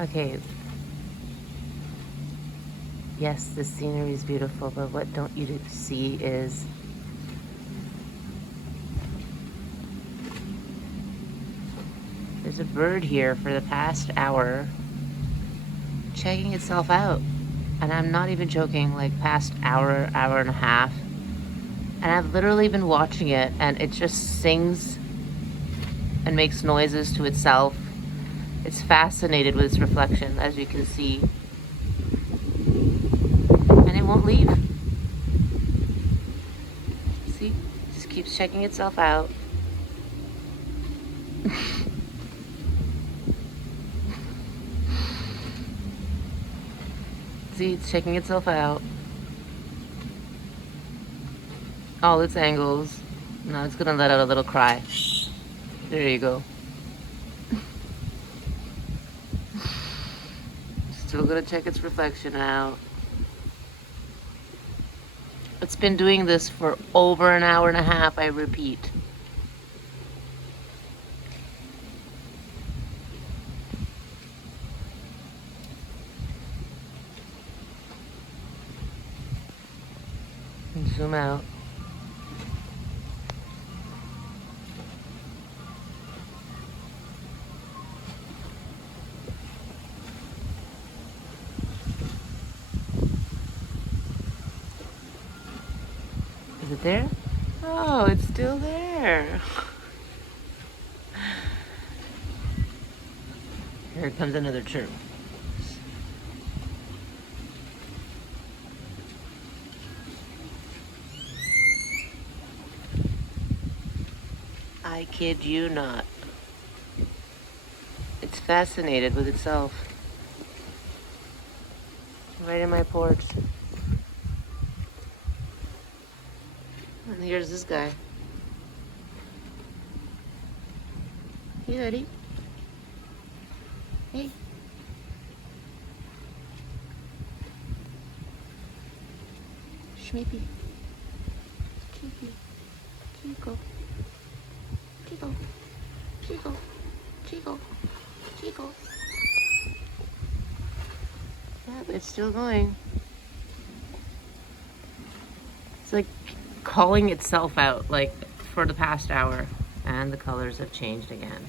Okay. Yes, the scenery is beautiful, but what don't you see is there's a bird here for the past hour checking itself out. And I'm not even joking, like past hour, hour and a half. And I've literally been watching it, and it just sings and makes noises to itself. It's fascinated with its reflection, as you can see. And it won't leave. See? It just keeps checking itself out. See, it's checking itself out. All its angles. Now it's gonna let out a little cry. There you go. Still gonna check its reflection out. It's been doing this for over an hour and a half, I repeat. And zoom out. Is it there? Oh, it's still there. Here comes another chirp. I kid you not. It's fascinated with itself. Right in my porch. And here's this guy. Hey, buddy. Hey. Schmeepy. Chico. Chico. Chico. Chico. Chico. Chico. Yeah, but it's still going. It's like calling itself out, like, for the past hour. And the colors have changed again.